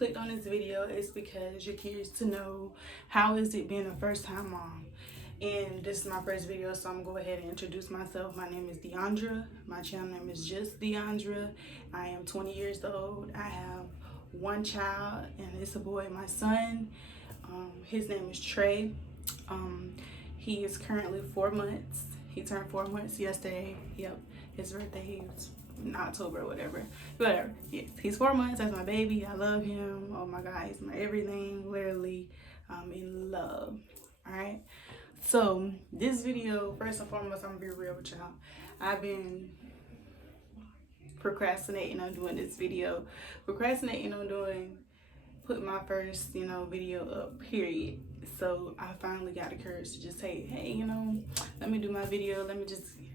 clicked on this video is because you're curious to know how is it being a first time mom. And this is my first video, so I'm gonna go ahead and introduce myself. My name is Deandra. My channel name is just Deandra. I am 20 years old. I have one child, and it's a boy, my son. His name is Trey. He is currently 4 months. He turned 4 months yesterday. Yep, his birthday was in October or whatever. Yes, he's 4 months. That's my baby. I love him. Oh my God, he's my everything. Literally, I'm in love. All right. So this video, first and foremost, I'm gonna be real with y'all. I've been procrastinating on doing this video, putting my first, video up, period. So I finally got the courage to just say, hey, let me do my video.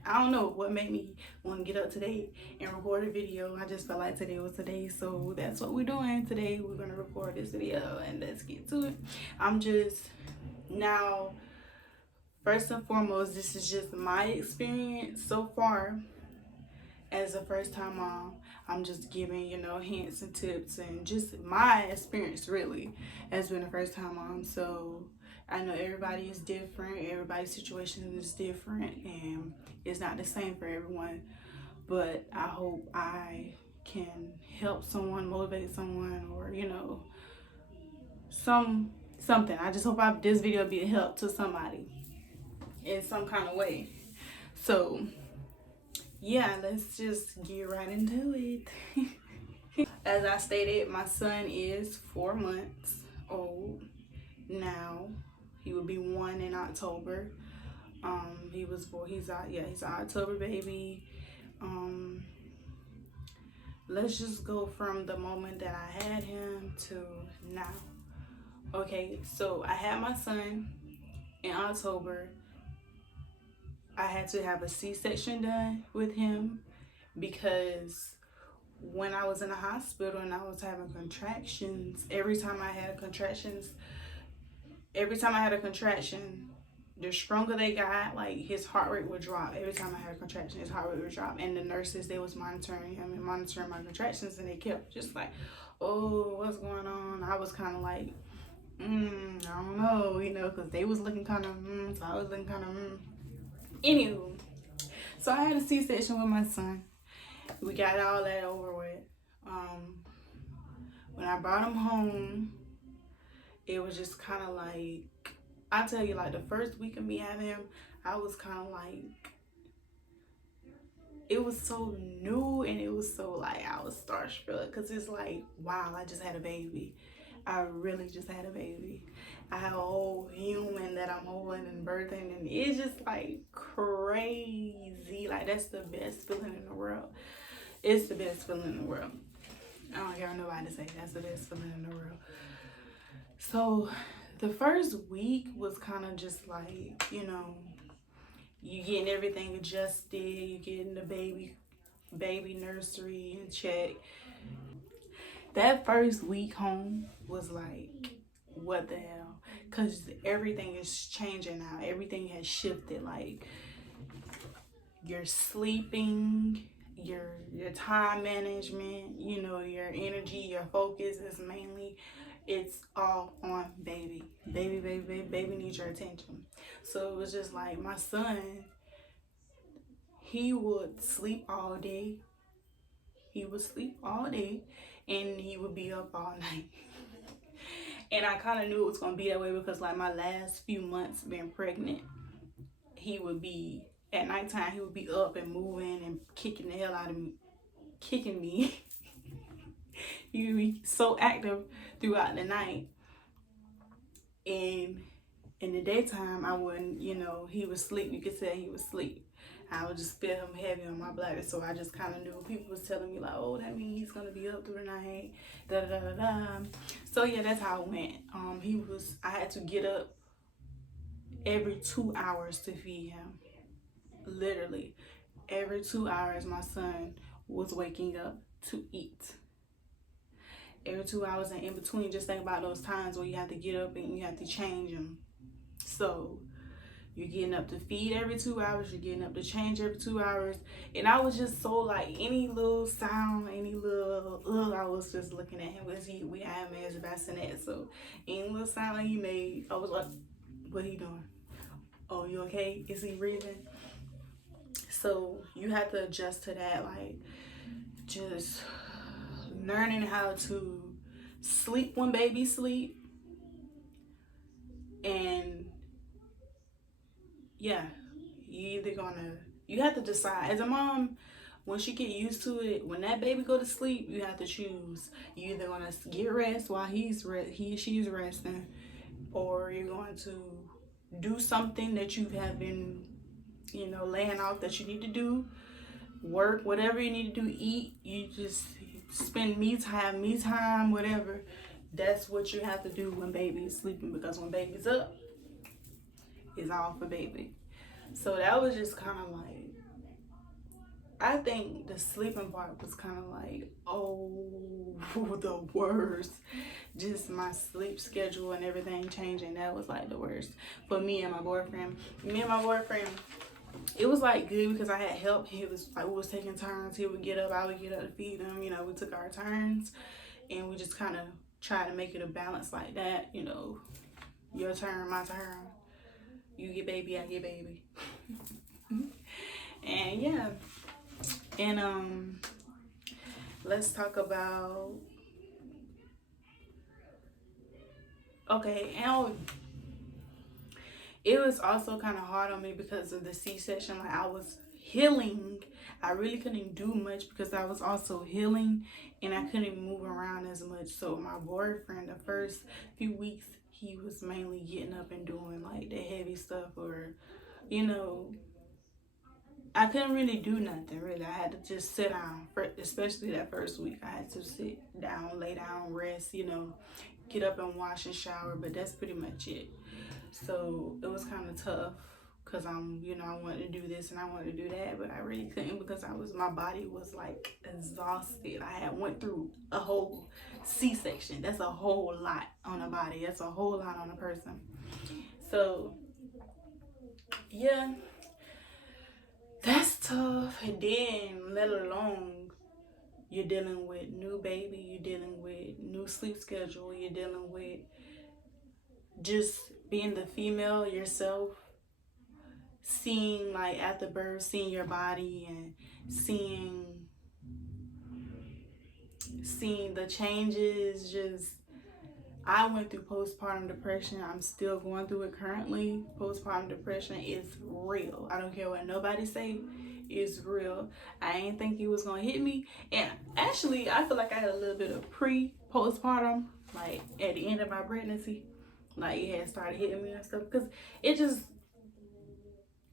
I don't know what made me want to get up today and record a video. I just felt like today was today. So that's what we're doing today. We're going to record this video and let's get to it. First and foremost, this is just my experience so far as a first-time mom. I'm just giving, hints and tips and just my experience really as being a first-time mom. So I know everybody is different. Everybody's situation is different and it's not the same for everyone. But I hope I can help someone, motivate someone, or, something. I just hope this video be a help to somebody in some kind of way. So yeah, let's just get right into it. As I stated, my son is 4 months old now. He will be 1 in October. He's an October baby. Let's just go from the moment that I had him to now. Okay, so I had my son in October. I had to have a C-section done with him because when I was in the hospital and I was having contractions, every time I had a contraction, the stronger they got, like his heart rate would drop. Every time I had a contraction, his heart rate would drop. And the nurses, they was monitoring him and monitoring my contractions, and they kept just like, oh, what's going on? I was kind of like, I don't know, because they was looking kind of, so I was looking kind of, Anywho, so I had a C-section with my son. We got all that over with. When I brought him home, it was just kind of like, I tell you, like the first week of me having him, I was kind of like, it was so new and it was so like, I was starstruck because it's like, wow, I just had a baby. I really just had a baby. I have a whole human that I'm holding and birthing, and it's just like crazy. Like that's the best feeling in the world. It's the best feeling in the world. I don't hear nobody say that's the best feeling in the world. So the first week was kind of just like, you getting everything adjusted, you getting the baby nursery in check. That first week home was like, what the hell? Because everything is changing now. Everything has shifted. Like your sleeping, your time management, your energy, your focus is mainly, it's all on baby. Baby needs your attention. So it was just like my son, he would sleep all day. And he would be up all night. And I kind of knew it was going to be that way because like my last few months being pregnant, he would be, at nighttime, he would be up and moving and kicking the hell out of me, kicking me. He would be so active throughout the night. And in the daytime, I wouldn't, he would sleep. You could tell he would sleep. I would just feel him heavy on my bladder, so I just kind of knew. People was telling me like, oh, that means he's gonna be up through the night, da da da da. So yeah, that's how it went. I had to get up every 2 hours to feed him. Literally, every 2 hours, my son was waking up to eat. Every 2 hours, and in between, just think about those times where you have to get up and you have to change him. So You're getting up to feed every 2 hours. You're getting up to change every 2 hours. And I was just so like, any little sound, any little, I was just looking at him because we had him as a bassinet. So any little sound he made, I was like, what he doing? Oh, you okay? Is he breathing? So you have to adjust to that, like just learning how to sleep when baby sleep. And yeah, you have to decide as a mom. Once you get used to it, when that baby go to sleep, you have to choose. You either gonna get rest while she's resting, or you're going to do something that you have been, laying off that you need to do, work, whatever you need to do, eat. You just spend me time, whatever. That's what you have to do when baby is sleeping, because when baby's up, it's all for baby. So that was just kind of like, I think the sleeping part was kind of like, oh, the worst. Just my sleep schedule and everything changing. That was like the worst for me and my boyfriend. It was like good because I had help. He was like, we was taking turns. He would get up, I would get up to feed him. We took our turns, and we just kind of tried to make it a balance like that. Your turn, my turn. You get baby, I get baby. And yeah. And let's talk about, okay, and it was also kind of hard on me because of the C-section. Like, I was healing. I really couldn't do much because I was also healing, and I couldn't move around as much. So my boyfriend, the first few weeks, he was mainly getting up and doing like the heavy stuff, or I couldn't really do nothing, really. I had to just sit down, especially that first week. I had to sit down, lay down, rest, get up and wash and shower, but that's pretty much it. So it was kind of tough because I wanted to do this and I wanted to do that, but I really couldn't because my body was like exhausted. I had went through a whole C-section. That's a whole lot on a body. That's a whole lot on a person. So yeah, that's tough. And then, let alone, you're dealing with new baby, you're dealing with new sleep schedule, you're dealing with just being the female yourself, seeing like after birth, seeing your body and seeing the changes. Just, I went through postpartum depression. I'm still going through it currently. Postpartum depression is real. I don't care what nobody say. It's real. I ain't think it was gonna hit me. And actually, I feel like I had a little bit of postpartum, like at the end of my pregnancy. Like, it had started hitting me and stuff. Because it just,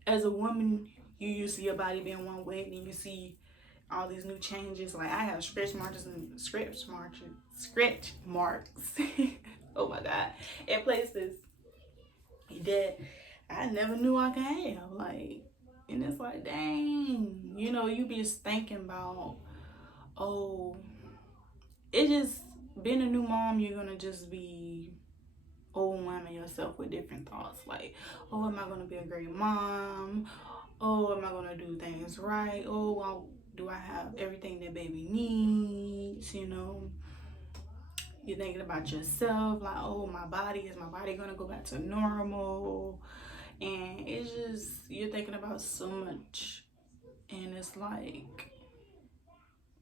as a woman, you used to see your body being one way, and you see all these new changes. Like, I have stretch marks. Oh my God, in places that I never knew I could have. Like, and it's like, dang, you be just thinking about, oh, it just, being a new mom, you're gonna just be overwhelming yourself with different thoughts. Like, oh, am I gonna be a great mom? Oh, am I gonna do things right? Oh, well, do I have everything that baby needs? You're thinking about yourself, like, oh, is my body gonna go back to normal? And it's just, you're thinking about so much. And it's like,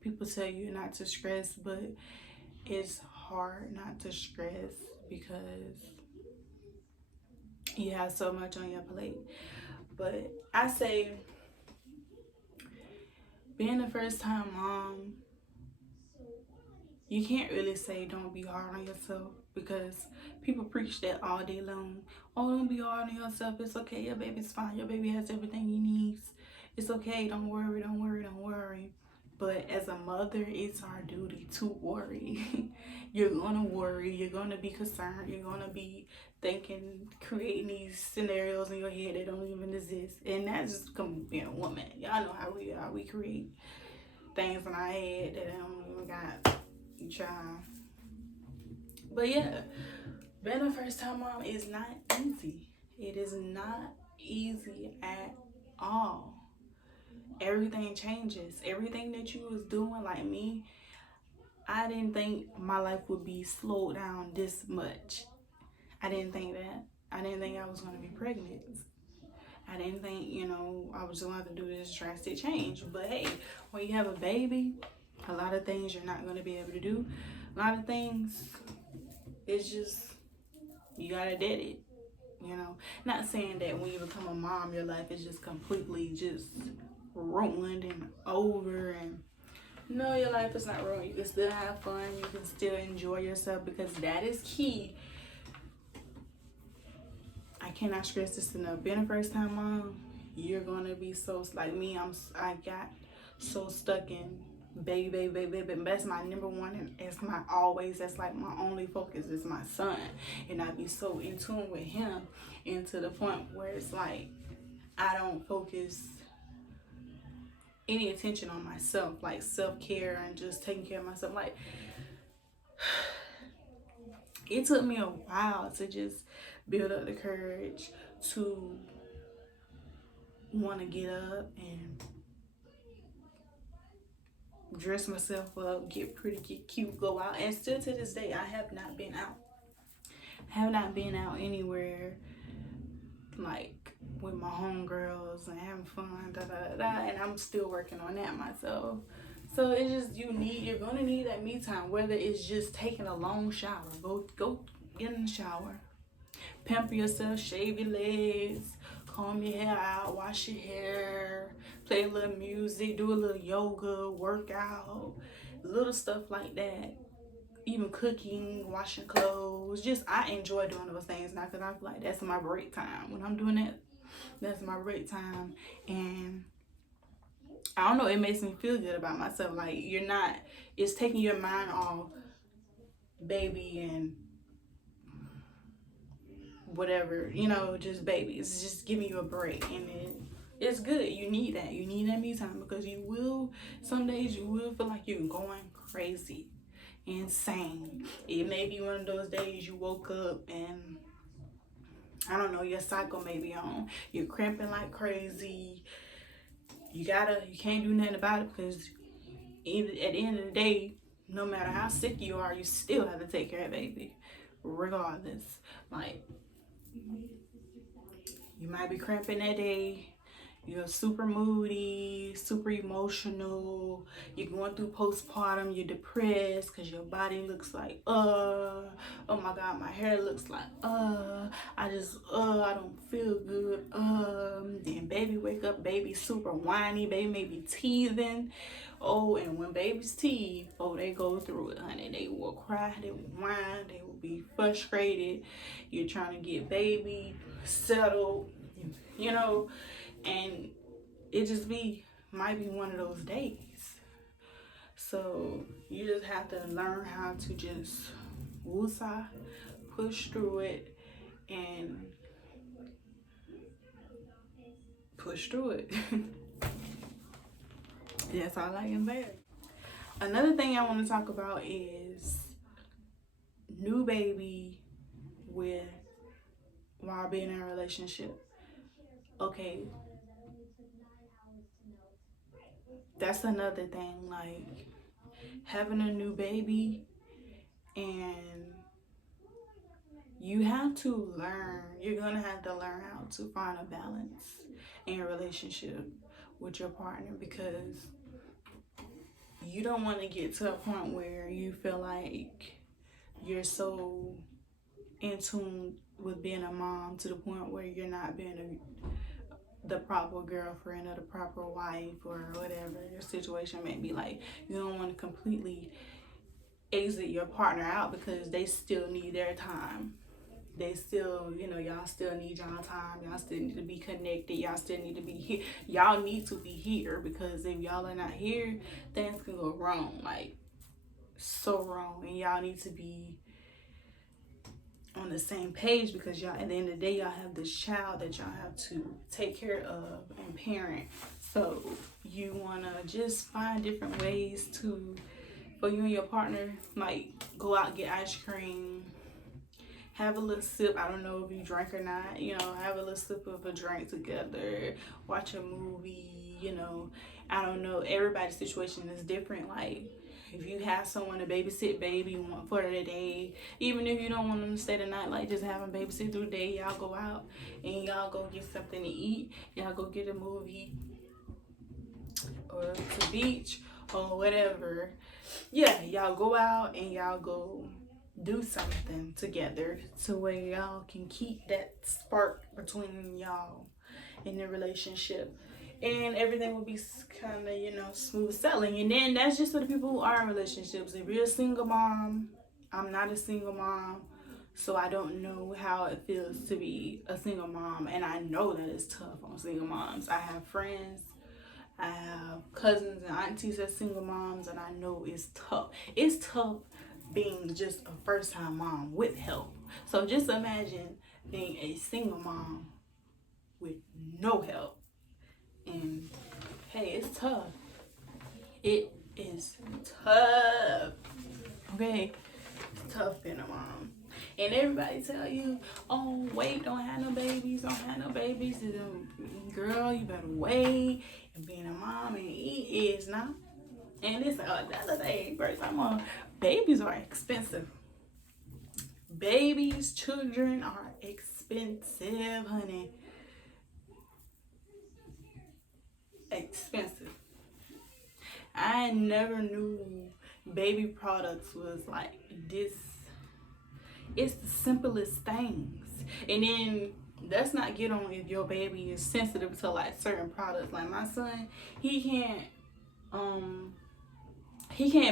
people tell you not to stress, but it's hard not to stress because you have so much on your plate. But I say, being a first time mom, you can't really say don't be hard on yourself, because people preach that all day long. Oh, don't be hard on yourself. It's okay. Your baby's fine. Your baby has everything he needs. It's okay. Don't worry. Don't worry. Don't worry. But as a mother, it's our duty to worry. You're going to worry. You're going to be concerned. You're going to be thinking, creating these scenarios in your head that don't even exist. And that's just being a woman. Y'all know how we are. We create things in our head that don't even got. Try. But yeah, being a first time mom is not easy. It is not easy at all. Everything changes. Everything that you was doing, like me, I didn't think my life would be slowed down this much. I didn't think that. I didn't think I was going to be pregnant. I didn't think, I was going to have to do this drastic change. But hey, when you have a baby, a lot of things you're not going to be able to do. A lot of things, it's just, you got to dead it. Not saying that when you become a mom, your life is just completely just ruined and over. And no, your life is not ruined. You can still have fun. You can still enjoy yourself, because that is key. I cannot stress this enough. Being a first time mom, you're gonna be so, like me, I got so stuck in baby. That's my number one, and that's like my only focus is my son. And I be so in tune with him, and to the point where it's like I don't focus any attention on myself, like self-care and just taking care of myself. Like, it took me a while to just build up the courage to want to get up and dress myself up, get pretty, get cute, go out. And still to this day, I have not been out. Anywhere like with my homegirls and having fun, and I'm still working on that myself. So it's just, you're gonna need that me time, whether it's just taking a long shower. Go get in the shower, pamper yourself, shave your legs, comb your hair out, wash your hair, play a little music, do a little yoga, workout, little stuff like that. Even cooking, washing clothes. Just, I enjoy doing those things now, because I feel like that's my break time. When I'm doing that, that's my break time. And I don't know, it makes me feel good about myself. Like, it's taking your mind off baby and whatever, just baby. It's just giving you a break, and it's good. You need that. You need that me time, because some days you will feel like you're going crazy, insane. It may be one of those days you woke up and I don't know, your cycle may be on. You're cramping like crazy. You can't do nothing about it, because at the end of the day, no matter how sick you are, you still have to take care of baby, regardless. Like, you might be cramping that day. You're super moody, super emotional. You're going through postpartum. You're depressed because your body looks like, oh my God, my hair looks like, I don't feel good. Then baby wake up, baby super whiny, baby may be teething. Oh, and when babies teeth, they go through it, honey. They will cry, they will whine, they will be frustrated. You're trying to get baby settled, and it just might be one of those days. So you just have to learn how to just woosah, push through it, and push through it. That's all I can say. Another thing I want to talk about is new baby while being in a relationship. Okay, that's another thing. Like, having a new baby, and you're gonna have to learn how to find a balance in your relationship with your partner, because you don't want to get to a point where you feel like you're so in tune with being a mom to the point where you're not being the proper girlfriend or the proper wife, or whatever your situation may be. Like, you don't want to completely exit your partner out, because they still need their time. They still, y'all still need y'all time. Y'all still need to be connected. Y'all still need to be here. Y'all need to be here, because if y'all are not here, things can go wrong, like so wrong. And y'all need to be on the same page, because y'all, at the end of the day, y'all have this child that y'all have to take care of and parent. So you want to just find different ways for you and your partner, like go out and get ice cream, have a little sip. I don't know if you drink or not, you know, have a little sip of a drink together, watch a movie, you know. I don't know, everybody's situation is different. Like, if you have someone to babysit baby for the day, even if you don't want them to stay the night, like just have them babysit through the day, y'all go out and y'all go get something to eat, y'all go get a movie or to the beach or whatever. Yeah, y'all go out and y'all go do something together to where y'all can keep that spark between y'all in the relationship, and everything will be kind of, you know, smooth sailing. And then that's just for the people who are in relationships. If you're a single mom, I'm not a single mom, so I don't know how it feels to be a single mom, and I know that it's tough on single moms. I have friends, I have cousins and aunties as single moms, and I know it's tough. It's tough being just a first-time mom with help. So just imagine being a single mom with no help. And hey, it's tough. It is tough. Okay? It's tough being a mom. And everybody tell you, oh, wait, don't have no babies, don't have no babies. Girl, you better wait. And being a mom, and it is not. And it's another thing, first time on, babies are expensive. Babies, children are expensive, honey. Expensive. I never knew baby products was like this. It's the simplest things. And then let's not get on if your baby is sensitive to like certain products. Like my son, he can't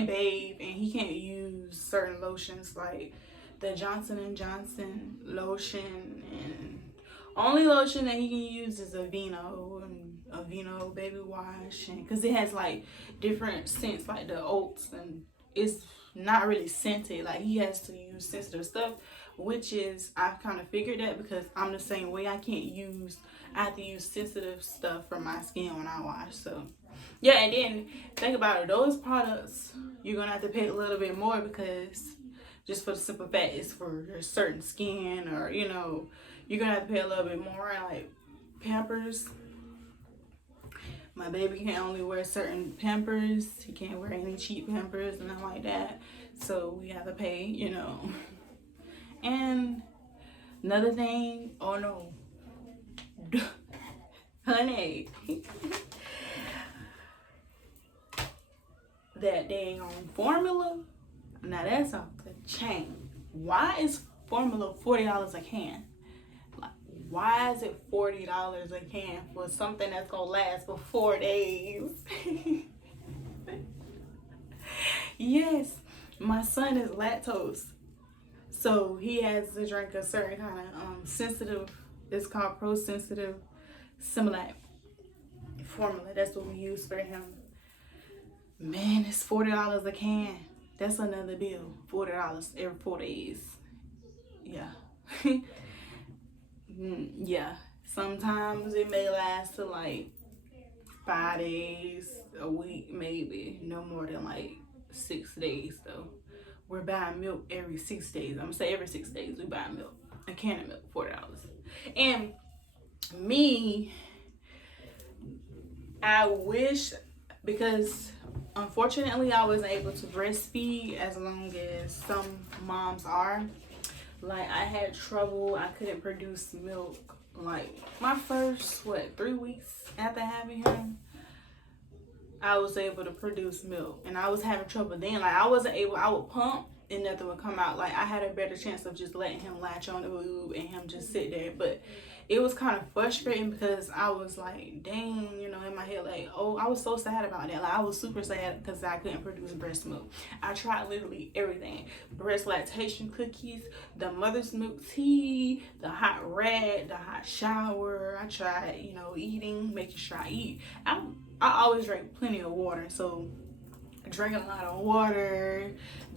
bathe and he can't use certain lotions like the Johnson and Johnson lotion, and only lotion that he can use is Aveeno and Aveeno baby wash, and because it has like different scents like the oats, and it's not really scented. Like he has to use sensitive stuff, which is, I've kind of figured that because I'm the same way. I have to use sensitive stuff for my skin when I wash. So yeah, and then think about it, those products you're gonna have to pay a little bit more because just for the simple fact it's for a certain skin, or you know, you're gonna have to pay a little bit more. Like Pampers, my baby can only wear certain Pampers. He can't wear any cheap Pampers and nothing like that. So we have to pay, you know. And another thing, oh no, honey, that dang on formula, now that's off the chain. Why is formula $40 a can? Like, why is it $40 a can for something that's gonna last for 4 days? Yes, my son is lactose, so he has to drink a certain kind of sensitive, it's called pro sensitive Similac formula. That's what we use for him. Man, it's $40 a can. That's another bill. $40 every 4 days. Yeah. Yeah. Sometimes it may last to like 5 days, a week, maybe. No more than like 6 days though. We're buying milk every 6 days. I'm gonna say every 6 days we buy milk. A can of milk, $40. And me, I wish, because unfortunately I wasn't able to breastfeed as long as some moms are. Like I had trouble, I couldn't produce milk. Like my first 3 weeks after having him, I was able to produce milk, and I was having trouble then. Like I wasn't able, I would pump and nothing would come out. Like I had a better chance of just letting him latch on the boob and him just sit there. But it was kind of frustrating because I was like, dang, you know, in my head, like, oh, I was so sad about that. Like I was super sad because I couldn't produce breast milk. I tried literally everything: breast lactation cookies, the mother's milk tea, the hot rag, the hot shower. I tried, you know, eating, making sure I eat. I always drink plenty of water, so drinking a lot of water,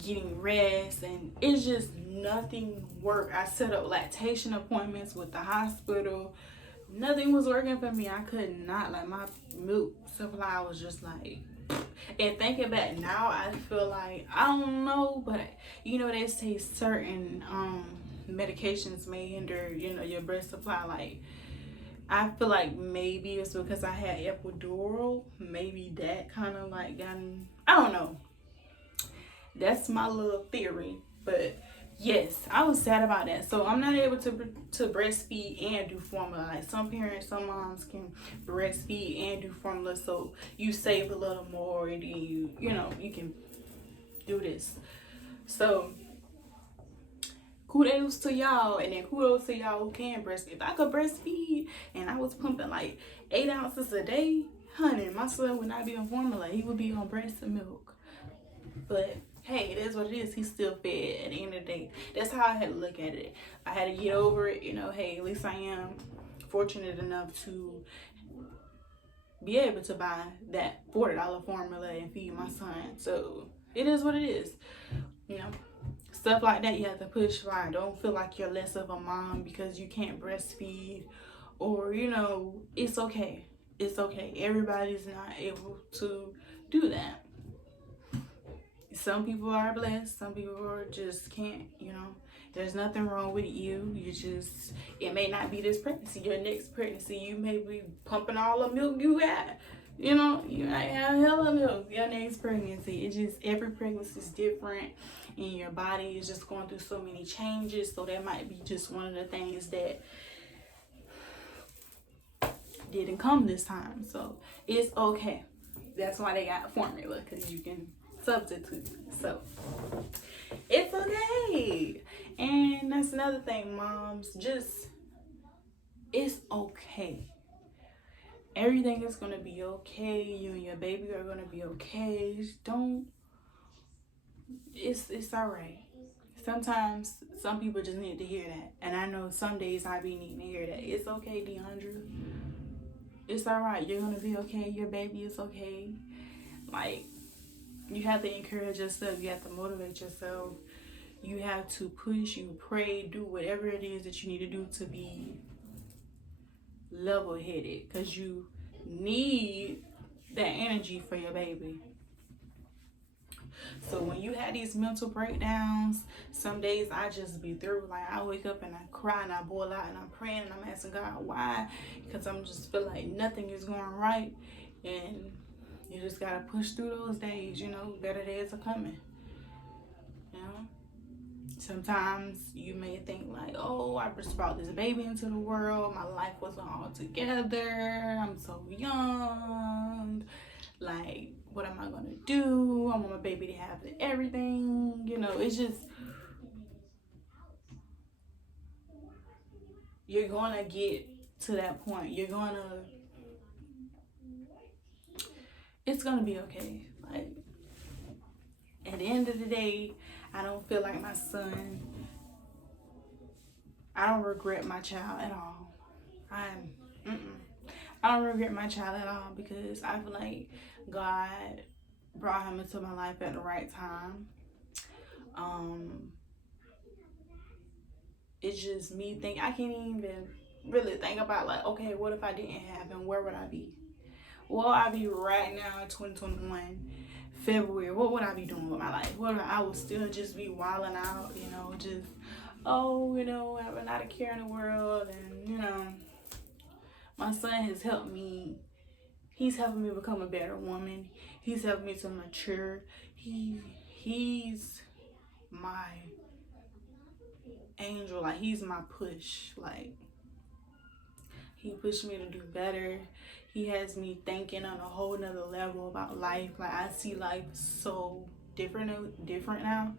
getting rest, and it's just nothing worked. I set up lactation appointments with the hospital. Nothing was working for me. I could not, like my milk supply was just like, and thinking back now, I feel like, I don't know, but you know, they say certain medications may hinder, you know, your breast supply. Like, I feel like maybe it's because I had epidural. Maybe that kind of like gotten, I don't know. That's my little theory. But yes, I was sad about that. So I'm not able to breastfeed and do formula. Like some parents, some moms can breastfeed and do formula, so you save a little more, and then you know, you can do this. So kudos to y'all, and then kudos to y'all who can breastfeed. If I could breastfeed and I was pumping like 8 ounces a day, honey, my son would not be on formula. He would be on breast milk. But hey, it is what it is. He's still fed at the end of the day. That's how I had to look at it. I had to get over it. You know, hey, at least I am fortunate enough to be able to buy that $40 formula and feed my son. So it is what it is. You know, stuff like that you have to push by. Don't feel like you're less of a mom because you can't breastfeed, or you know, it's okay. It's okay. Everybody's not able to do that. Some people are blessed, some people are just can't, you know. There's nothing wrong with you. You just, it may not be this pregnancy. Your next pregnancy, you may be pumping all the milk you got. You know, you might have hella milk your next pregnancy. It just, every pregnancy is different, and your body is just going through so many changes. So that might be just one of the things that didn't come this time. So it's okay. That's why they got formula, because you can substitute. So it's okay. And that's another thing, moms, just, it's okay. Everything is gonna be okay. You and your baby are gonna be okay. Just don't, it's all right. Sometimes some people just need to hear that, and I know some days I be needing to hear that. It's okay, DeAndre. It's all right. You're gonna be okay. Your baby is okay. Like, you have to encourage yourself. You have to motivate yourself. You have to push, you pray, do whatever it is that you need to do to be level-headed, because you need that energy for your baby. So when you have these mental breakdowns, some days I just be through. Like, I wake up and I cry and I boil out and I'm praying and I'm asking God why, because I'm just feel like nothing is going right, and you just gotta push through those days. You know, better days are coming. You know, sometimes you may think like, oh, I just brought this baby into the world. My life wasn't all together. I'm so young. Like, what am I gonna do? I want my baby to have everything. You know, it's just, you're gonna get to that point. It's gonna be okay. Like, at the end of the day, I don't feel like my son, I don't regret my child at all. I don't regret my child at all, because I feel like God brought him into my life at the right time. It's just me I can't even really think about like, okay, what if I didn't have him? Where would I be? Well, I'd be right now in 2021, February. What would I be doing with my life? I would still just be wilding out, you know, just, oh, you know, having not a care in the world. And, you know, my son has helped me. He's helping me become a better woman. He's helping me to mature. He's my angel. Like, he's my push. Like, he pushed me to do better. He has me thinking on a whole nother level about life. Like, I see life so different now.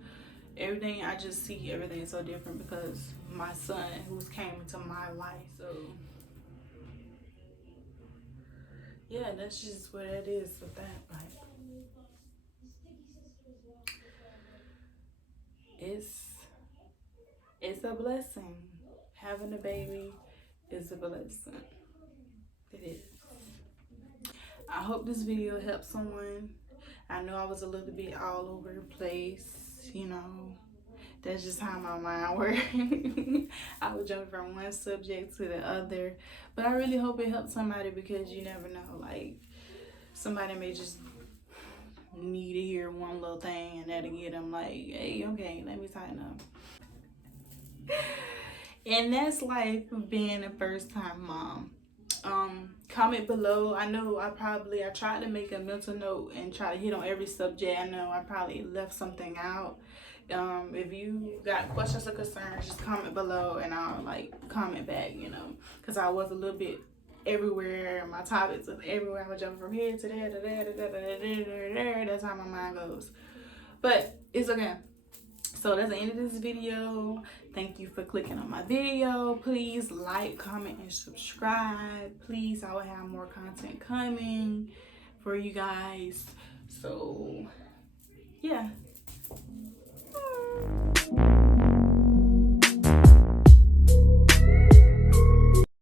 Everything, I just see everything so different because my son who's came into my life. So yeah, that's just what it is with that. Like, it's a blessing. Having a baby is a blessing. It is. I hope this video helped someone. I know I was a little bit all over the place, you know. That's just how my mind works. I would jump from one subject to the other. But I really hope it helps somebody, because you never know. Like, somebody may just need to hear one little thing and that'll get them like, hey, okay, let me tighten up. And that's life of being a first time mom. Comment below. I know I tried to make a mental note and try to hit on every subject. I know I probably left something out. If you got questions or concerns, just comment below and I'll like comment back, you know, because I was a little bit everywhere. My topics was everywhere. I was jumping from here to there to there to there to there. That's how my mind goes. But it's okay. So that's the end of this video. Thank you for clicking on my video. Please like, comment, and subscribe. Please, I will have more content coming for you guys. So yeah.